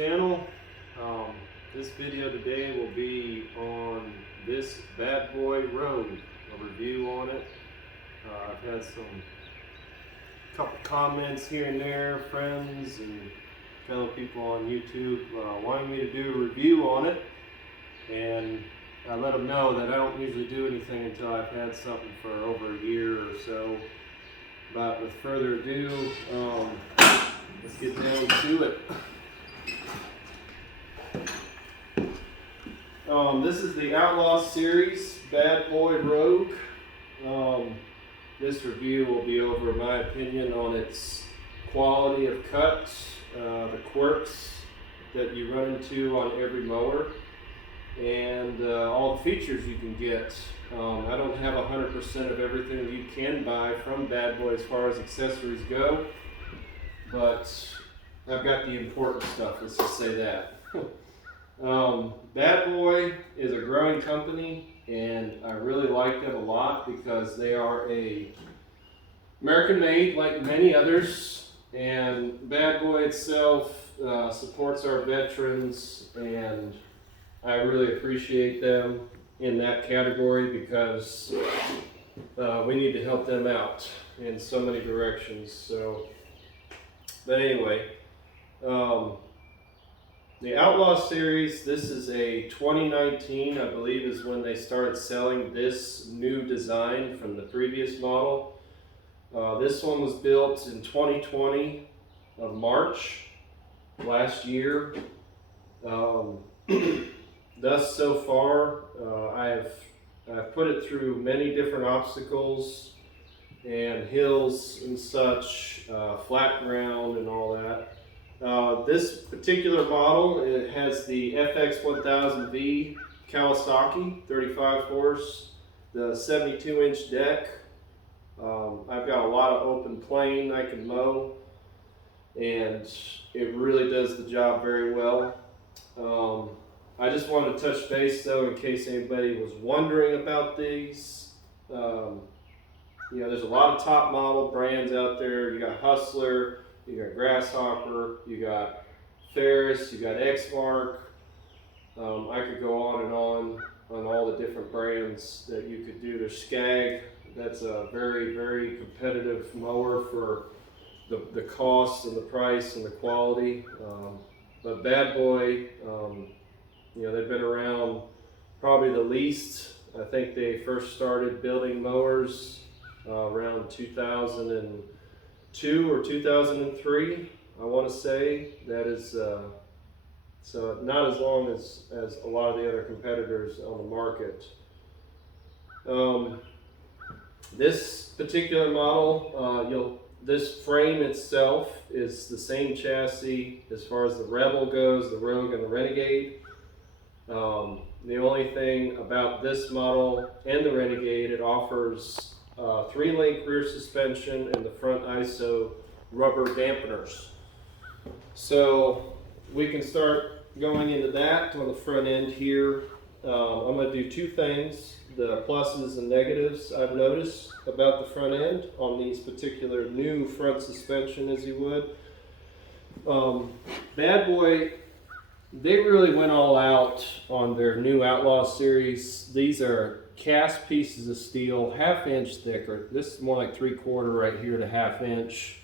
channel. This video today will be on this bad boy Rogue, a review on it. I've had couple comments here and there, friends and fellow people on YouTube wanting me to do a review on it, and I let them know that I don't usually do anything until I've had something for over a year or so. But with further ado, let's get down to it. This is the Outlaw Series Bad Boy Rogue. This review will be over my opinion on its quality of cuts, the quirks that you run into on every mower, and all the features you can get. I don't have 100% of everything that you can buy from Bad Boy as far as accessories go, but I've got the important stuff, let's just say that. Bad Boy is a growing company, and I really like them a lot because they are a American made like many others, and Bad Boy itself supports our veterans, and I really appreciate them in that category because we need to help them out in so many directions. So, but anyway, the Outlaw Series, this is a 2019, I believe, is when they started selling this new design from the previous model. This one was built in 2020 of March last year. Thus so far, I've put it through many different obstacles and hills and such, flat ground and all that. This particular model, it has the FX1000V Kawasaki 35 horse, the 72-inch deck. I've got a lot of open plain I can mow, and it really does the job very well. I just wanted to touch base though, in case anybody was wondering about these. You know, there's a lot of top model brands out there. You got Hustler, you got Grasshopper, you got Ferris, you got Exmark. I could go on and on all the different brands that you could do. There's Skag, that's a very, very competitive mower for the cost and the price and the quality. But Bad Boy, you know, they've been around probably the least. I think they first started building mowers around 2002 or 2003, I want to say. That is, so not as long as a lot of the other competitors on the market. This particular model, this frame itself is the same chassis as far as the Rebel goes, the Rogue and the Renegade. The only thing about this model and the Renegade, it offers 3-link rear suspension and the front ISO rubber dampeners. So we can start going into that on the front end here. I'm going to do two things, the pluses and negatives I've noticed about the front end on these particular new front suspension, as you would. Bad Boy, they really went all out on their new Outlaw Series. These are cast pieces of steel, 1/2 inch thicker. This is more like 3/4 right here to 1/2 inch.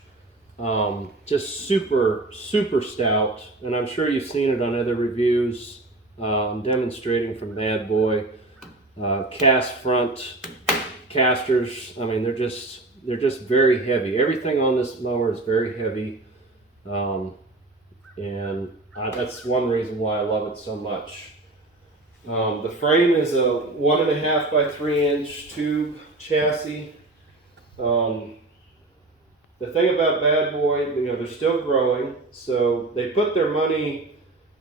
Just super, super stout. And I'm sure you've seen it on other reviews. I'm demonstrating from Bad Boy. Cast front casters. I mean, they're just very heavy. Everything on this mower is very heavy. And that's one reason why I love it so much. The frame is a 1.5 by 3 inch tube chassis. The thing about Bad Boy, you know, they're still growing, so they put their money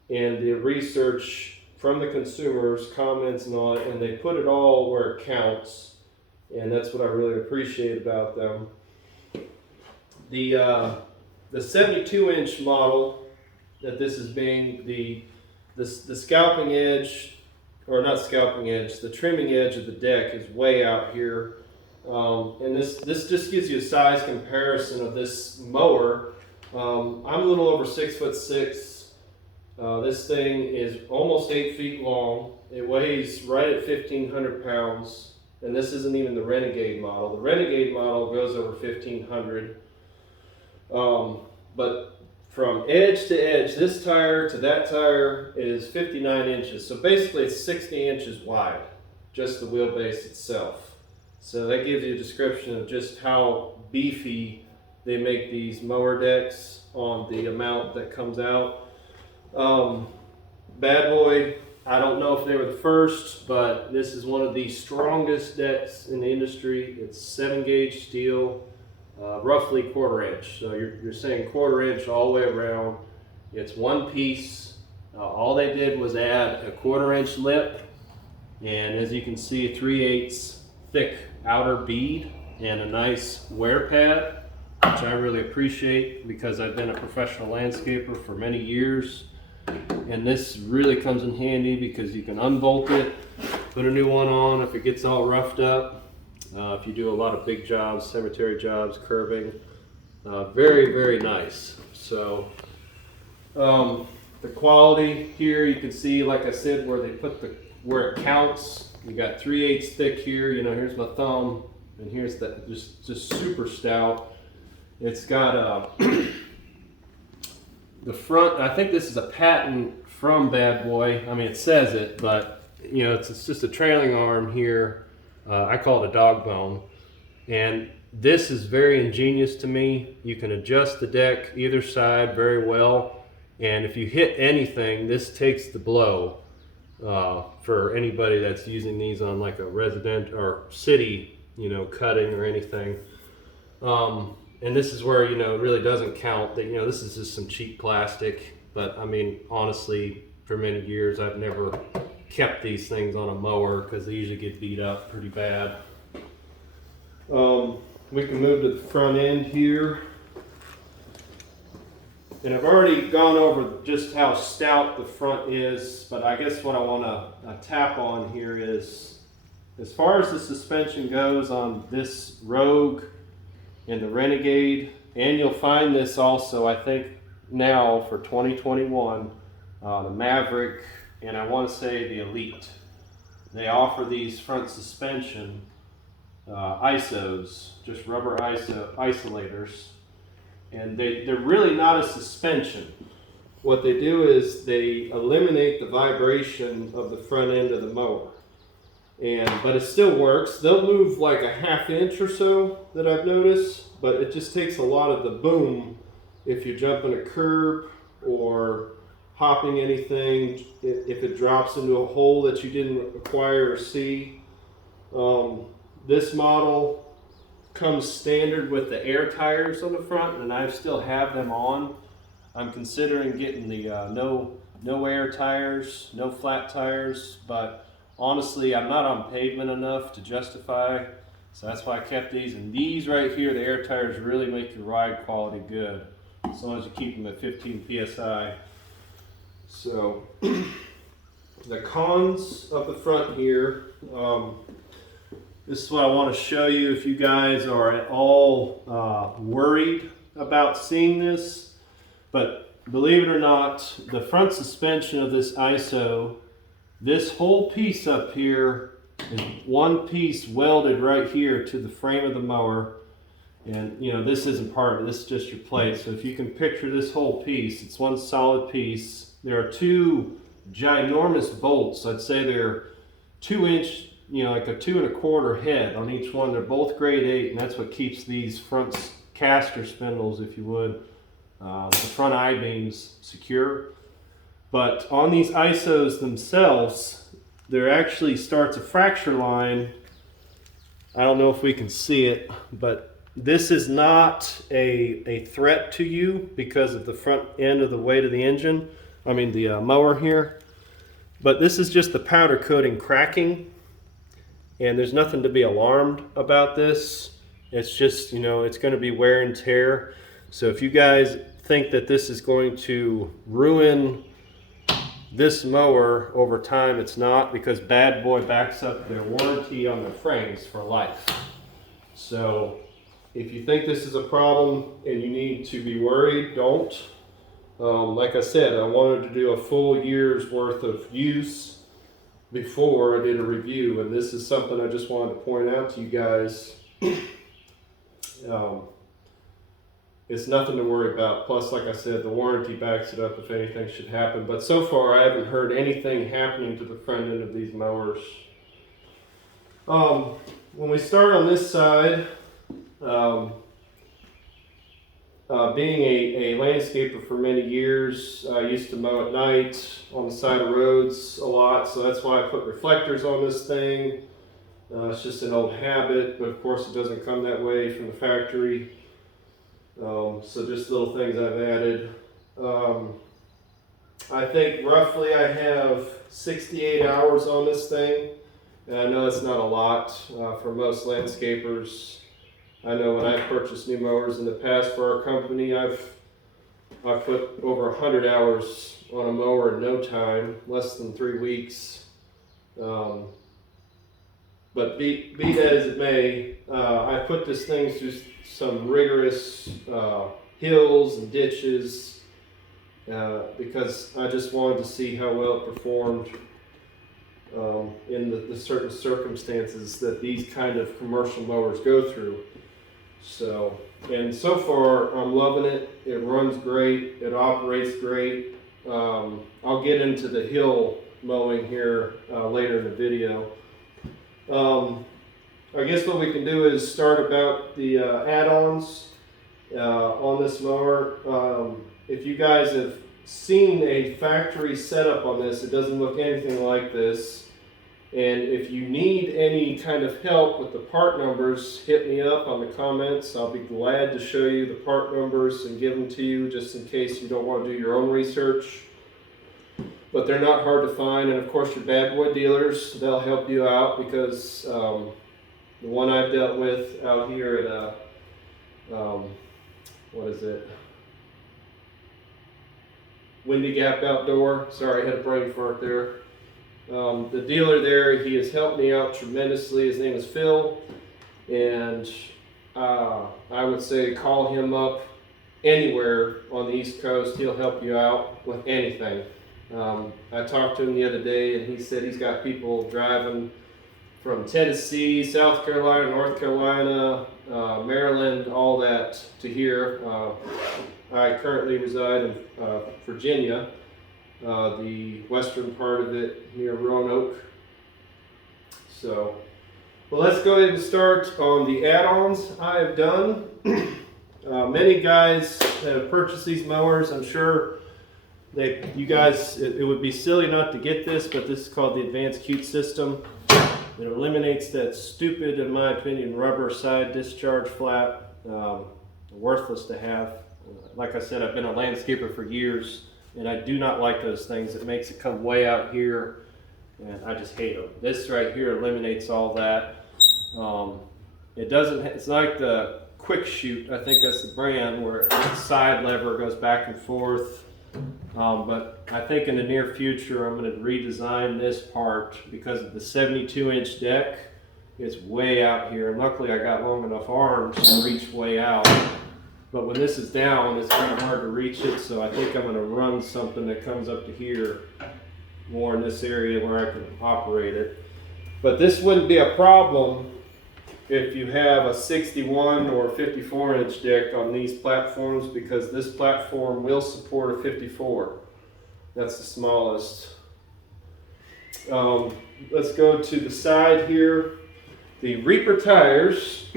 in the research from the consumers, comments and all that, and they put it all where it counts, and that's what I really appreciate about them. The 72-inch model that this is being, the scalping edge, or not scalping edge, the trimming edge of the deck is way out here. And this just gives you a size comparison of this mower. I'm a little over 6'6", This thing is almost 8 feet long. It weighs right at 1,500 pounds. And this isn't even the Renegade model. The Renegade model goes over 1,500. But from edge to edge, this tire to that tire is 59 inches. So basically it's 60 inches wide, just the wheelbase itself. So that gives you a description of just how beefy they make these mower decks on the amount that comes out. Bad Boy, I don't know if they were the first, but this is one of the strongest decks in the industry. It's 7-gauge steel, roughly 1/4 inch. So you're saying 1/4 inch all the way around. It's one piece. All they did was add a 1/4 inch lip, and as you can see, 3/8 thick outer bead and a nice wear pad, which I really appreciate because I've been a professional landscaper for many years. And this really comes in handy because you can unbolt it, put a new one on if it gets all roughed up. If you do a lot of big jobs, cemetery jobs, curbing, very, very nice. So the quality here, you can see, like I said, where they put where it counts. You got 3/8 thick here. You know, here's my thumb, and here's that just super stout. It's got the front, I think this is a patent from Bad Boy. I mean, it says it, but you know, it's just a trailing arm here. I call it a dog bone. And this is very ingenious to me. You can adjust the deck either side very well. And if you hit anything, this takes the blow for anybody that's using these on like a resident or city, you know, cutting or anything. And this is where, you know, it really doesn't count that, you know, this is just some cheap plastic. But I mean, honestly, for many years, I've never kept these things on a mower because they usually get beat up pretty bad. We can move to the front end here. And I've already gone over just how stout the front is, but I guess what I want to tap on here is, as far as the suspension goes on this Rogue and the Renegade, and you'll find this also, I think, now for 2021, the Maverick, and I want to say the Elite. They offer these front suspension ISOs, just rubber isolators, and they're really not a suspension. What they do is they eliminate the vibration of the front end of the mower. But it still works. They'll move like a 1/2 inch or so that I've noticed, but it just takes a lot of the boom if you're jumping a curb or hopping anything, if it drops into a hole that you didn't acquire or see. This model comes standard with the air tires on the front, and I still have them on. I'm considering getting the no air tires, no flat tires, but honestly, I'm not on pavement enough to justify, so that's why I kept these. And these right here, the air tires, really make your ride quality good, as long as you keep them at 15 PSI. So, the cons of the front here, this is what I want to show you if you guys are at all worried about seeing this. But believe it or not, the front suspension of this ISO, this whole piece up here is one piece welded right here to the frame of the mower. And you know, this isn't part of it, this is just your plate. So if you can picture this whole piece, it's one solid piece. There are two ginormous bolts. I'd say they're 2 inch, you know, like a 2 1/4 head on each one. They're both grade 8, and that's what keeps these front caster spindles, if you would, the front I-beams secure. But on these ISOs themselves, there actually starts a fracture line. I don't know if we can see it, but this is not a threat to you because of the front end of the weight of the engine. I mean the mower here. But this is just the powder coating cracking, and there's nothing to be alarmed about this. It's just, you know, it's going to be wear and tear. So if you guys think that this is going to ruin this mower over time, it's not, because Bad Boy backs up their warranty on their frames for life. So if you think this is a problem and you need to be worried, don't. Like I said, I wanted to do a full year's worth of use before I did a review, and this is something I just wanted to point out to you guys. It's nothing to worry about. Plus, like I said, the warranty backs it up if anything should happen. But so far, I haven't heard anything happening to the front end of these mowers. When we start on this side, being a landscaper for many years, I used to mow at night on the side of roads a lot, so that's why I put reflectors on this thing. It's just an old habit, but of course it doesn't come that way from the factory. So just little things I've added. I think roughly I have 68 hours on this thing, and I know it's not a lot for most landscapers. I know when I've purchased new mowers in the past for our company, I've put over 100 hours on a mower in no time, less than 3 weeks. But be that as it may, I put this thing through some rigorous hills and ditches because I just wanted to see how well it performed in the certain circumstances that these kind of commercial mowers go through. So, and so far I'm loving it. It runs great. It operates great. I'll get into the hill mowing here later in the video. I guess what we can do is start about the add-ons on this mower. If you guys have seen a factory setup on this, it doesn't look anything like this. And if you need any kind of help with the part numbers, hit me up on the comments. I'll be glad to show you the part numbers and give them to you just in case you don't want to do your own research. But they're not hard to find, and of course your bad boy dealers, they'll help you out because the one I've dealt with out here at what is it? Windy Gap Outdoor. Sorry, I had a brain fart there. The dealer there, he has helped me out tremendously. His name is Phil, and I would say call him up anywhere on the East Coast. He'll help you out with anything. I talked to him the other day, and he said he's got people driving from Tennessee, South Carolina, North Carolina, Maryland, all that to here. I currently reside in Virginia, the western part of it near Roanoke. So, well, let's go ahead and start on the add-ons I have done. Many guys that have purchased these mowers, I'm sure you guys, it would be silly not to get this, but this is called the Advanced Chute System. It eliminates that stupid, in my opinion, rubber side discharge flap. Worthless to have. Like I said, I've been a landscaper for years, and I do not like those things. It makes it come way out here, and I just hate them. This right here eliminates all that. It doesn't, it's like the Quick Chute, I think that's the brand, where the side lever goes back and forth. But I think in the near future I'm going to redesign this part because of the 72-inch deck. It's way out here, and luckily I got long enough arms to reach way out. But when this is down, it's kind of hard to reach it, so I think I'm going to run something that comes up to here, more in this area where I can operate it. But this wouldn't be a problem if you have a 61 or 54-inch deck on these platforms, because this platform will support a 54. That's the smallest. Let's go to the side here. The Reaper tires.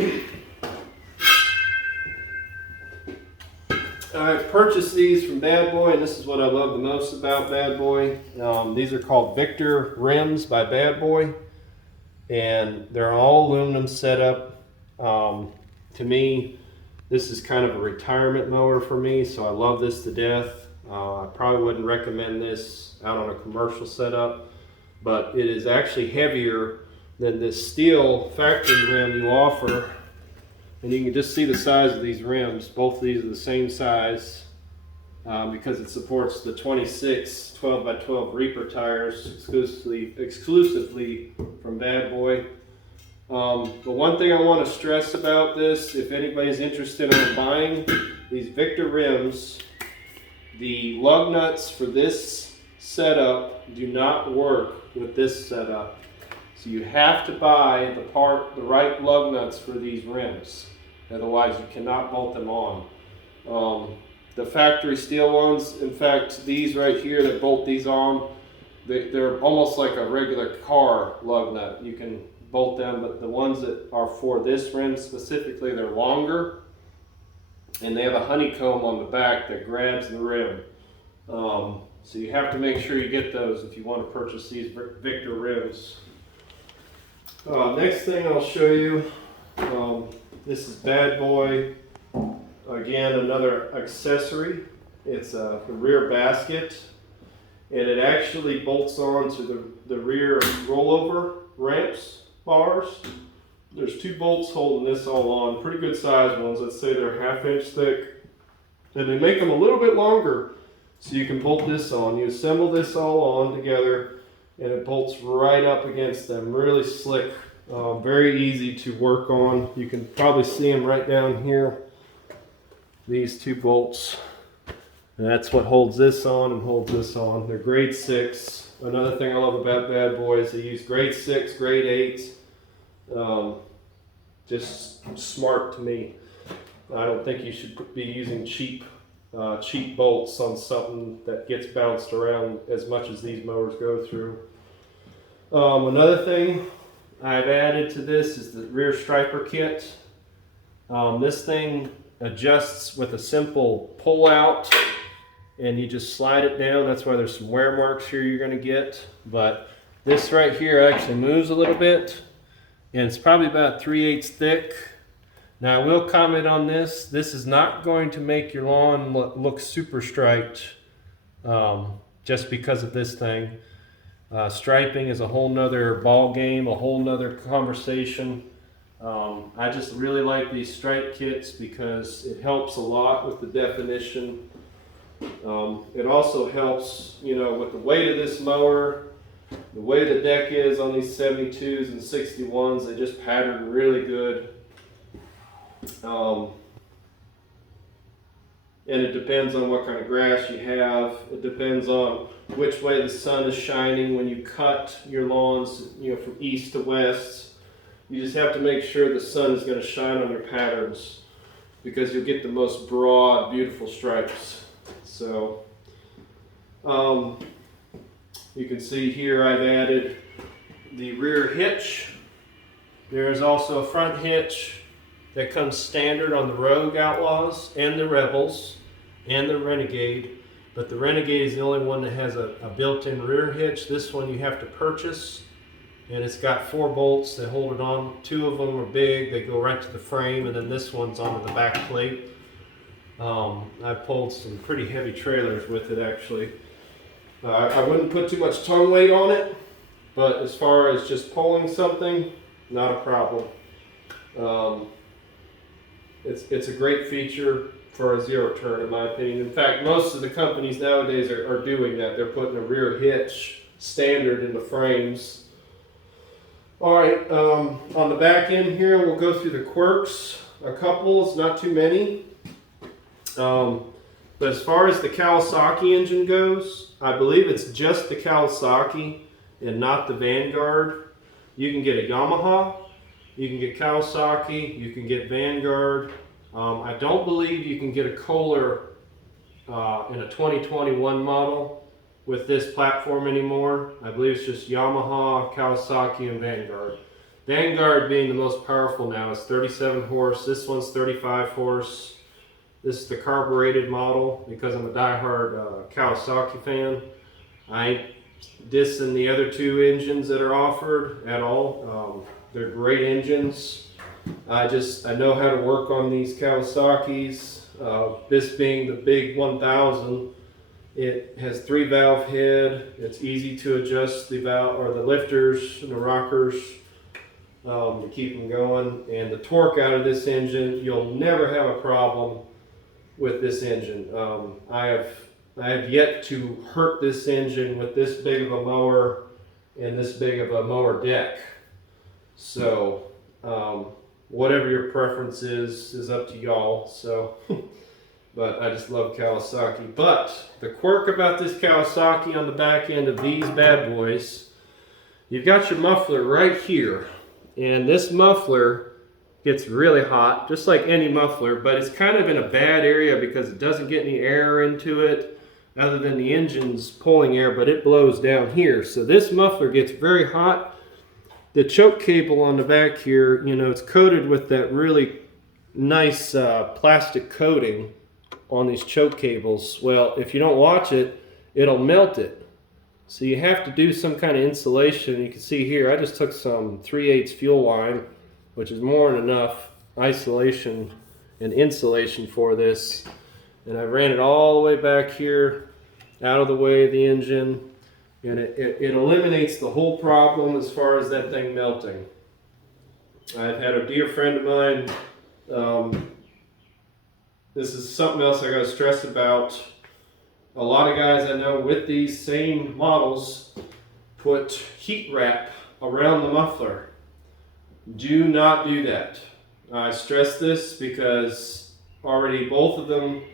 I purchased these from Bad Boy, and this is what I love the most about Bad Boy. These are called Victor rims by Bad Boy, and they're all aluminum setup. To me, this is kind of a retirement mower for me, so I love this to death. I probably wouldn't recommend this out on a commercial setup, but it is actually heavier than this steel factory rim you offer. And you can just see the size of these rims. Both of these are the same size because it supports the 26 12x12 Reaper tires exclusively from Bad Boy. The one thing I want to stress about this, if anybody's interested in buying these Victor rims, The lug nuts for this setup do not work with this setup. So you have to buy the right lug nuts for these rims. Otherwise you cannot bolt them on. The factory steel ones, in fact, these right here that bolt these on, they're almost like a regular car lug nut. You can bolt them, but the ones that are for this rim specifically, they're longer, and they have a honeycomb on the back that grabs the rim. So you have to make sure you get those if you want to purchase these Victor rims. Next thing I'll show you, this is bad boy. Again, another accessory. It's the rear basket, and it actually bolts on to the rear rollover ramps bars. There's 2 bolts holding this all on, pretty good sized ones. Let's say they're 1/2 inch thick, and they make them a little bit longer so you can bolt this on. You assemble this all on together and it bolts right up against them. Really slick, very easy to work on. You can probably see them right down here, these 2 bolts. And that's what holds this on and holds this on. They're grade 6. Another thing I love about bad boys, they use grade 6, grade 8. Just smart to me. I don't think you should be using cheap bolts on something that gets bounced around as much as these mowers go through. Another thing I've added to this is the rear striper kit. This thing adjusts with a simple pull out, and you just slide it down. That's why there's some wear marks here you're going to get, but this right here actually moves a little bit, and it's probably about 3/8 thick. Now I will comment on this. This is not going to make your lawn look super striped just because of this thing. Striping is a whole nother ball game, a whole nother conversation. I just really like these stripe kits because it helps a lot with the definition. It also helps, you know, with the weight of this mower, the way the deck is on these 72s and 61s, they just pattern really good. And it depends on what kind of grass you have. It depends on which way the sun is shining when you cut your lawns, you know, from east to west. You just have to make sure the sun is going to shine on your patterns because you'll get the most broad, beautiful stripes. So, you can see here I've added the rear hitch. There's also a front hitch that comes standard on the Rogue Outlaws and the Rebels and the Renegade, but the Renegade is the only one that has a built-in rear hitch. This one you have to purchase, and it's got 4 bolts that hold it on. 2 of them are big, they go right to the frame, and then this one's onto the back plate. I've pulled some pretty heavy trailers with it actually. I wouldn't put too much tongue weight on it, but as far as just pulling something, not a problem. It's a great feature for a zero turn in my opinion. In fact, most of the companies nowadays are doing that. They're putting a rear hitch standard in the frames. Alright, on the back end here we'll go through the quirks. A couple, it's not too many. But as far as the Kawasaki engine goes, I believe it's just the Kawasaki and not the Vanguard. You can get a Yamaha, you can get Kawasaki, you can get Vanguard. I don't believe you can get a Kohler in a 2021 model with this platform anymore. I believe it's just Yamaha, Kawasaki, and Vanguard. Vanguard being the most powerful now is 37 horse. This one's 35 horse. This is the carbureted model because I'm a diehard Kawasaki fan. I ain't dissing the other 2 engines that are offered at all. They're great engines. I know how to work on these Kawasaki's. This being the big 1000, it has 3 valve head. It's easy to adjust the valve or the lifters and the rockers to keep them going. And the torque out of this engine, you'll never have a problem with this engine. I have yet to hurt this engine with this big of a mower and this big of a mower deck. So whatever your preference is up to y'all. So, but I just love Kawasaki. But the quirk about this Kawasaki on the back end of these bad boys, you've got your muffler right here, and this muffler gets really hot, just like any muffler, but it's kind of in a bad area because it doesn't get any air into it other than the engine's pulling air, but it blows down here. So this muffler gets very hot. The choke cable on the back here, you know, it's coated with that really nice plastic coating on these choke cables. Well, if you don't watch it, it'll melt it. So you have to do some kind of insulation. You can see here, I just took some 3/8 fuel line, which is more than enough isolation and insulation for this. And I ran it all the way back here, out of the way of the engine. And it eliminates the whole problem as far as that thing melting. I've had a dear friend of mine, this is something else I got to stress about. A lot of guys I know with these same models put heat wrap around the muffler. Do not do that. I stress this because already both of them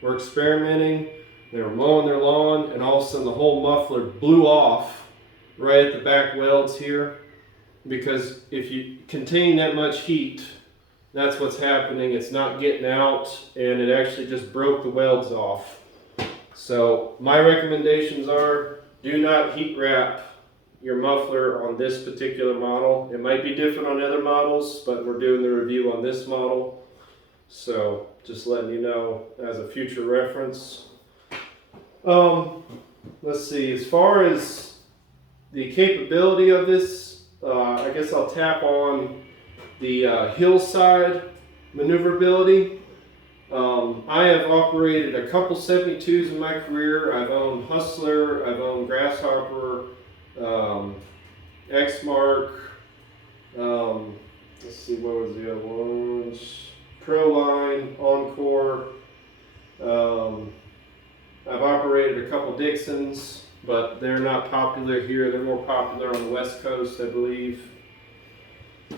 were experimenting. They were mowing their lawn, and all of a sudden the whole muffler blew off right at the back welds here. Because if you contain that much heat, that's what's happening. It's not getting out, and it actually just broke the welds off. So my recommendations are, do not heat wrap your muffler on this particular model. It might be different on other models, but we're doing the review on this model. So just letting you know as a future reference. Let's see, as far as the capability of this, I guess I'll tap on the Hillside maneuverability. I have operated a couple 72s in my career. I've owned Hustler, I've owned Grasshopper, X-Mark, let's see, what was the other ones? Proline, Encore. I've operated a couple Dixons, but they're not popular here. They're more popular on the West Coast, I believe.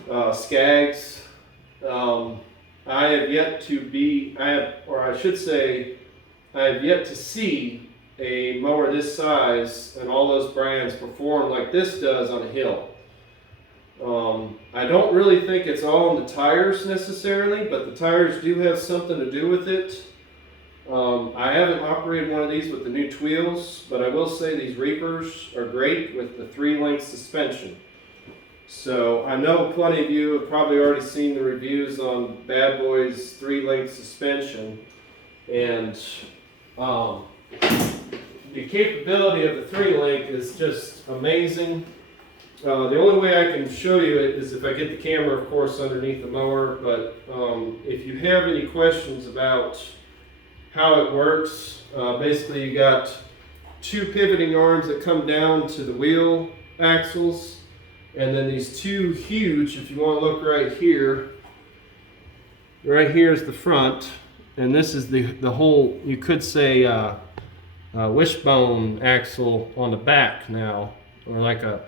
Skags. I have yet to see a mower this size and all those brands perform like this does on a hill. I don't really think it's all in the tires necessarily, but the tires do have something to do with it. I haven't operated one of these with the new wheels, but I will say these Reapers are great with the 3-link suspension. So I know plenty of you have probably already seen the reviews on Bad Boy's 3-link suspension, and the capability of the 3-link is just amazing. The only way I can show you it is if I get the camera, of course, underneath the mower, but if you have any questions about how it works, basically you got 2 pivoting arms that come down to the wheel axles, and then these 2 huge, if you want to look right here is the front, and this is the whole, you could say, wishbone axle on the back now, or like a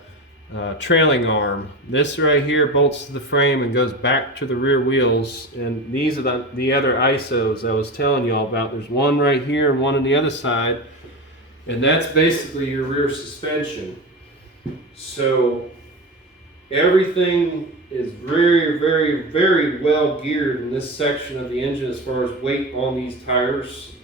trailing arm. This right here bolts to the frame and goes back to the rear wheels, and these are the other ISOs I was telling you all about. There's one right here and one on the other side, and that's basically your rear suspension. So everything is very, very, very well geared in this section of the engine as far as weight on these tires.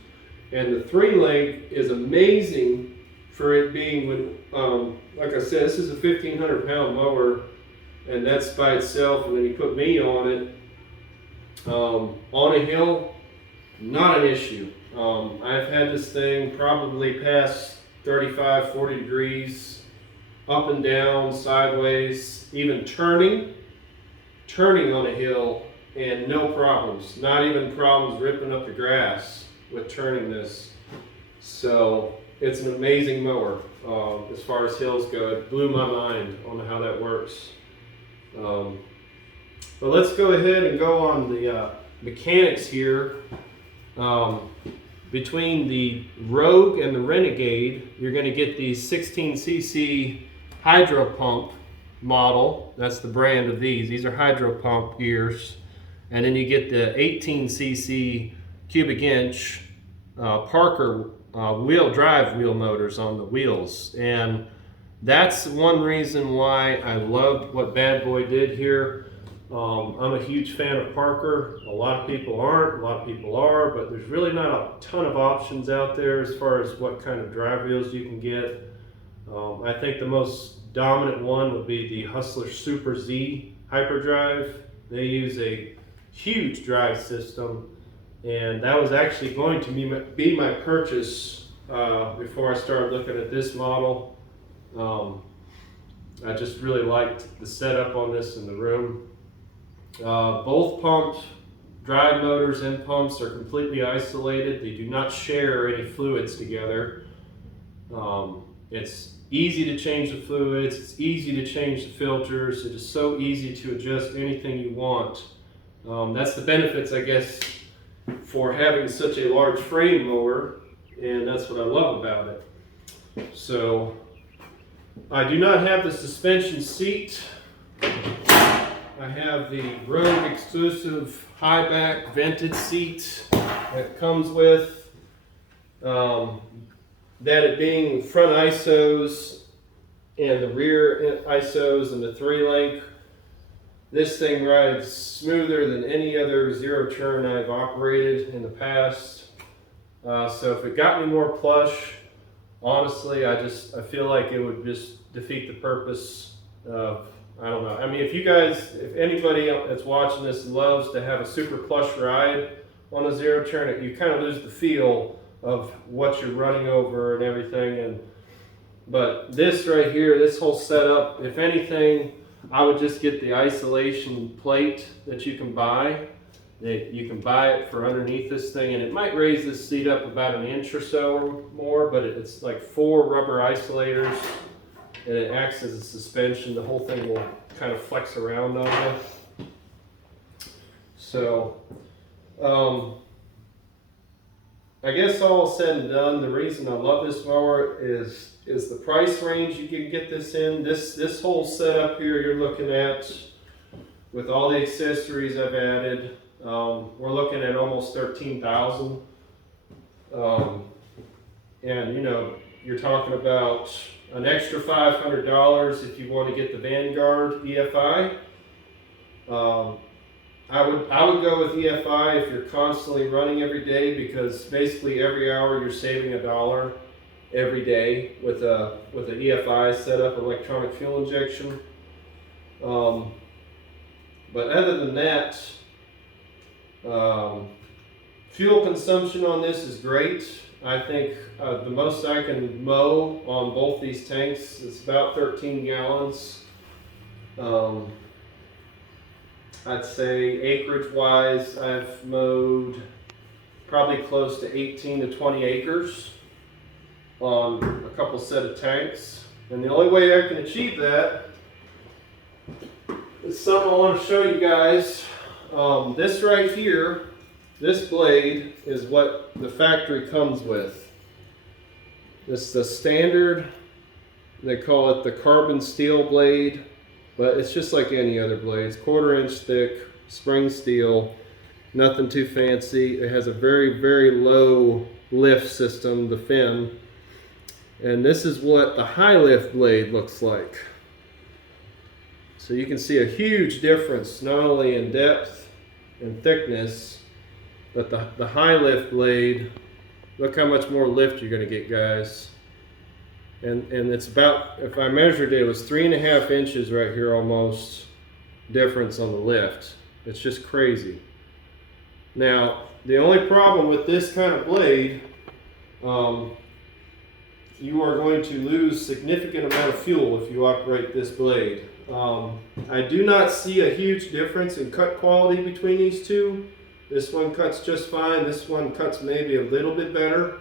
And the 3-link is amazing for it being, like I said, this is a 1,500-pound mower, and that's by itself, and then you put me on it. On a hill, not an issue. I've had this thing probably past 35, 40 degrees, up and down, sideways, even turning on a hill, and no problems. Not even problems ripping up the grass with turning this. So it's an amazing mower as far as hills go. It blew my mind on how that works. But let's go ahead and go on the mechanics here. Between the Rogue and the Renegade, you're going to get the 16cc hydro pump model. That's the brand of these. These are hydro pump gears. And then you get the 18cc cubic inch Parker wheel motors on the wheels, and that's one reason why I loved what Bad Boy did here. I'm a huge fan of Parker. A lot of people aren't, a lot of people are, but there's really not a ton of options out there as far as what kind of drive wheels you can get. I think the most dominant one would be the Hustler Super Z Hyperdrive. They use a huge drive system, and that was actually going to be my purchase before I started looking at this model. I just really liked the setup on this in the room. Both pump drive motors and pumps are completely isolated. They do not share any fluids together. It's easy to change the fluids, it's easy to change the filters, it is so easy to adjust anything you want. That's the benefits, I guess, for having such a large frame mower, and that's what I love about it. So, I do not have the suspension seat. I have the Rogue exclusive high back vented seat that comes with. That it being front ISOs and the rear ISOs and the 3-link, this thing rides smoother than any other zero turn I've operated in the past. So if it got me more plush, honestly, I feel like it would just defeat the purpose of, I don't know. I mean, if anybody that's watching this loves to have a super plush ride on a zero turn, you kind of lose the feel of what you're running over and everything. But this right here, this whole setup, if anything, I would just get the isolation plate that you can buy. You can buy it for underneath this thing, and it might raise this seat up about an inch or so or more, but it's like 4 rubber isolators, and it acts as a suspension. The whole thing will kind of flex around on you. So, I guess all said and done, the reason I love this mower is the price range you can get this in. This whole setup here you're looking at, with all the accessories I've added, we're looking at almost $13,000. And you know, you're talking about an extra $500 if you want to get the Vanguard EFI. I would go with EFI if you're constantly running every day, because basically every hour you're saving $1 every day with an EFI setup, electronic fuel injection. But other than that, fuel consumption on this is great. I think the most I can mow on both these tanks is about 13 gallons. I'd say acreage wise, I've mowed probably close to 18 to 20 acres on a couple set of tanks. And the only way I can achieve that is something I want to show you guys. This right here, this blade is what the factory comes with. This is the standard, they call it the carbon steel blade. But it's just like any other blades, 1/4 inch thick, spring steel, nothing too fancy. It has a very, very low lift system, the fin. And this is what the high lift blade looks like. So you can see a huge difference, not only in depth and thickness, but the high lift blade, look how much more lift you're gonna get, guys. And it's about, if I measured it, it was 3.5 inches right here almost difference on the lift. It's just crazy. Now, the only problem with this kind of blade, you are going to lose significant amount of fuel if you operate this blade. I do not see a huge difference in cut quality between these two. This one cuts just fine, this one cuts maybe a little bit better.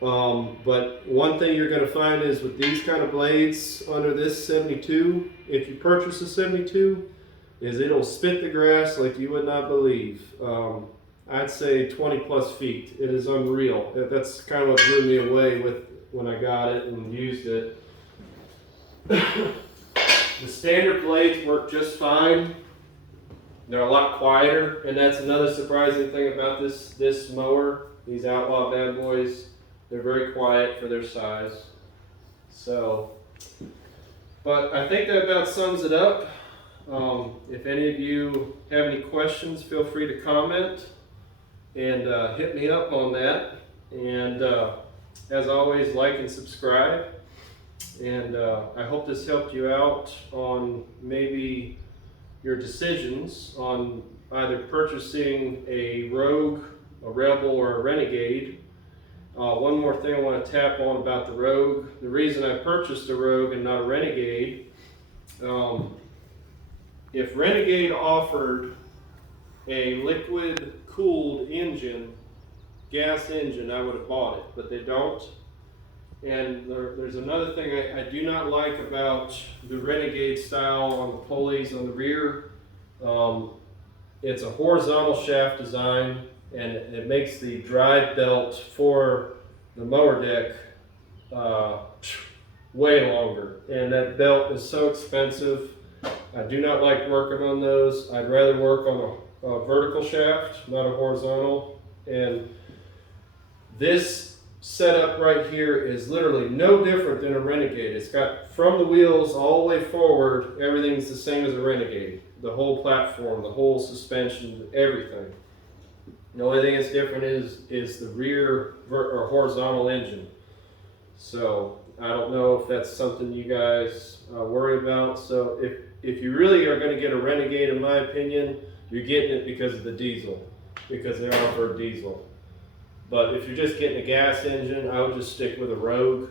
But one thing you're going to find is with these kind of blades under this 72, if you purchase a 72, is it'll spit the grass like you would not believe. I'd say 20 plus feet. It is unreal. That's kind of what blew me away when I got it and used it. The standard blades work just fine. They're a lot quieter, and that's another surprising thing about this mower. These Outlaw bad boys, they're very quiet for their size. So, but I think that about sums it up. If any of you have any questions, feel free to comment and hit me up on that. And as always, like and subscribe. And I hope this helped you out on maybe your decisions on either purchasing a Rogue, a Rebel, or a Renegade. One more thing I want to tap on about the Rogue. The reason I purchased a Rogue and not a Renegade, if Renegade offered a liquid cooled engine, gas engine, I would have bought it, but they don't. And there's another thing I do not like about the Renegade style on the pulleys on the rear. It's a horizontal shaft design, and it makes the drive belt for the mower deck way longer. And that belt is so expensive. I do not like working on those. I'd rather work on a vertical shaft, not a horizontal. And this setup right here is literally no different than a Renegade. It's got from the wheels all the way forward, everything's the same as a Renegade. The whole platform, the whole suspension, everything. The only thing that's different is the rear or horizontal engine. So I don't know if that's something you guys worry about. So if you really are going to get a Renegade, in my opinion, you're getting it because of the diesel, because they offer a diesel. But if you're just getting a gas engine, I would just stick with a Rogue.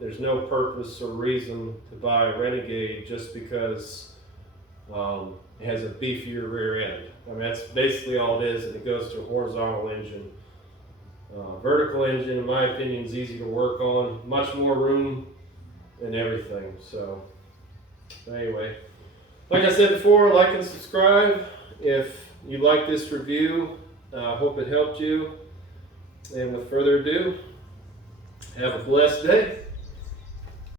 There's no purpose or reason to buy a Renegade just because it has a beefier rear end. I mean, that's basically all it is, and it goes to a horizontal engine. Vertical engine, in my opinion, is easy to work on, much more room and everything. So anyway, like I said before, like and subscribe if you like this review. I hope it helped you. And with further ado, have a blessed day.